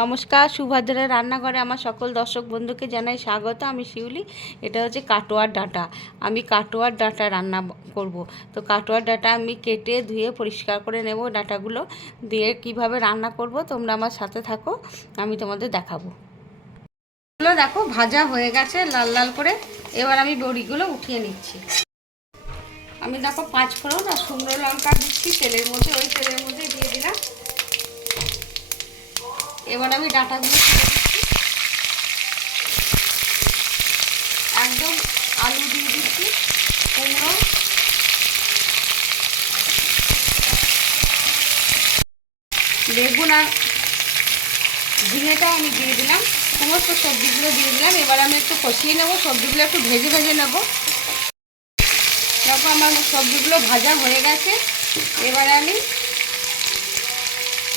নমস্কার, সুভদ্রের রান্নাঘরে আমার সকল দর্শক বন্ধুকে জানাই স্বাগত। আমি শিউলি, এটা হচ্ছে কাটোয়ার ডাঁটা। আমি কাটোয়ার ডাঁটা রান্না করব। তো কাটোয়ার ডাঁটা আমি কেটে ধুয়ে পরিষ্কার করে নেব ডাঁটাগুলো। দিয়ে কীভাবে রান্না করব তোমরা আমার সাথে থাকো, আমি তোমাদের দেখাবো। এগুলো দেখো, ভাজা হয়ে গেছে লাল লাল করে। এবার আমি বড়িগুলো উঠিয়ে নিচ্ছি। আমি দেখো পাঁচ ফোড়ন আর শুকনো লঙ্কা দিচ্ছি তেলের মধ্যে। ওই তেলের মধ্যে দিয়ে দিলাম। এবার আমি ডাঁটাগুলো একদম আলু দিয়ে দিচ্ছি, কুমড়ো। বেগুন আর ঝিঙেটা আমি দিয়ে দিলাম, সমস্ত সবজিগুলো দিয়ে দিলাম। এবার আমি একটু কষিয়ে নেব, সবজিগুলো একটু ভেজে ভেজে নেব। তারপর আমার সবজিগুলো ভাজা হয়ে গেছে। এবারে আমি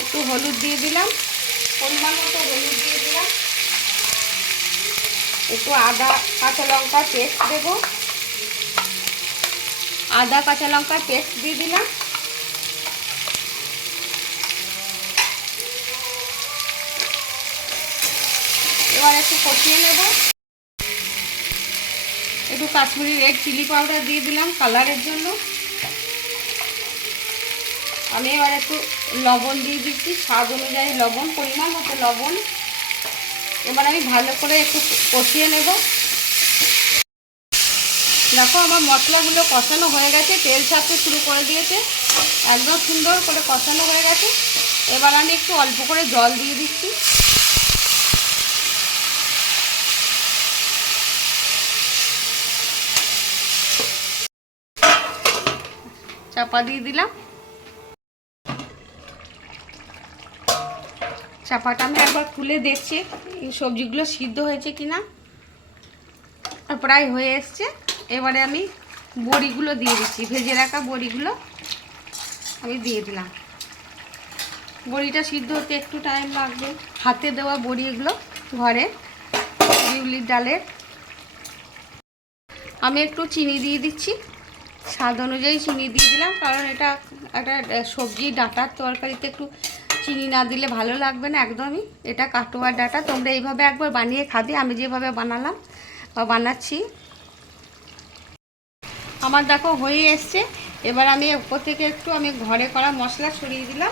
একটু হলুদ দিয়ে দিলাম। পরিমাণ মতো হলুদ দিয়ে দিলাম। একটু আদা, কাঁচা লঙ্কার পেস্ট দেবো। আদা, কাঁচা লঙ্কার পেস্ট দিয়ে দিলাম। এবার একটু কষিয়ে নেব। একটু কাশ্মীরি রেড চিলি পাউডার দিয়ে দিলাম কালারের জন্য। আমি এবার একটু লবণ দিয়ে দিচ্ছি, স্বাদ অনুযায়ী লবণ, পরিমাণ মতো লবণ। এবার আমি ভালো করে একটু কষিয়ে নেব। দেখো আমার মশলাগুলো কষানো হয়ে গেছে, তেল ছাড়তে শুরু করে দিয়েছে। একদম সুন্দর করে কষানো হয়ে গেছে। এবার আমি একটু অল্প করে জল দিয়ে দিচ্ছি। চাপা দিয়ে দিলাম। চাপাটা আমি একবার খুলে দেখছি সবজিগুলো সিদ্ধ হয়েছে কিনা। প্রায় হয়ে এসছে। এবারে আমি বড়িগুলো দিয়ে দিচ্ছি, ভেজে রাখা বড়িগুলো আমি দিয়ে দিলাম। বড়িটা সিদ্ধ হতে একটু টাইম লাগবে। হাতে দেওয়া বড়ি এগুলো ঘরে, বিউলির ডালের। আমি একটু চিনি দিয়ে দিচ্ছি। স্বাদ অনুযায়ী চিনি দিয়ে দিলাম, কারণ এটা একটা সবজি ডাঁটার তরকারিতে একটু চিনি না দিলে ভালো লাগবে না একদমই। এটা কাটোয়ার ডাটা, তোমরা এইভাবে একবার বানিয়ে খাবে, আমি যেভাবে বানালাম, বা বানাচ্ছি। আমার দেখো হয়ে এসছে। এবার আমি উপর থেকে একটু আমি ঘরে করা মশলা সরিয়ে দিলাম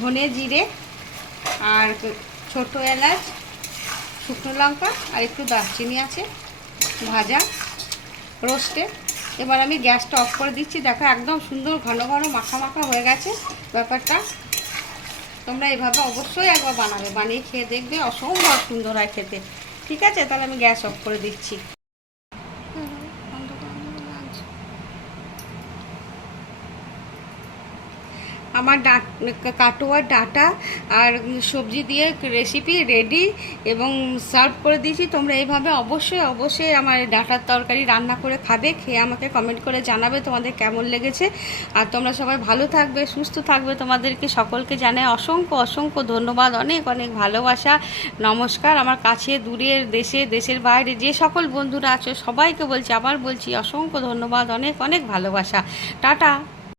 ধনে জিরে আর ছোট এলাচ, শুকনো লঙ্কা আর একটু দারচিনি আছে, ভাজা রোস্টে এবার আমি গ্যাসটা অফ করে দিচ্ছি। দেখো একদম সুন্দর ঘন ঘন মাখা মাখা হয়ে গেছে ব্যাপারটা। তোমরা এভাবে অবশ্যই একবার বানাবে। বানিয়ে খেয়ে দেখবে অসম্ভব সুন্দর হয় খেতে। ঠিক আছে? তাহলে আমি গ্যাস অফ করে দিচ্ছি। আমার ডা কাটোয়ার ডাটা আর সবজি দিয়ে রেসিপি রেডি এবং সার্ভ করে দিয়েছি। তোমরা এইভাবে অবশ্যই অবশ্যই আমার ডাটার তরকারি রান্না করে খাবে, খেয়ে আমাকে কমেন্ট করে জানাবে তোমাদের কেমন লেগেছে। আর তোমরা সবাই ভালো থাকবে, সুস্থ থাকবে। তোমাদেরকে সকলকে জানাই অসংখ্য অসংখ্য ধন্যবাদ, অনেক অনেক ভালোবাসা, নমস্কার। আমার কাছে, দূরের দেশে, দেশের বাইরে যে সকল বন্ধুরা আছো সবাইকে বলছি, আবার বলছি অসংখ্য ধন্যবাদ, অনেক অনেক ভালোবাসা। টাটা।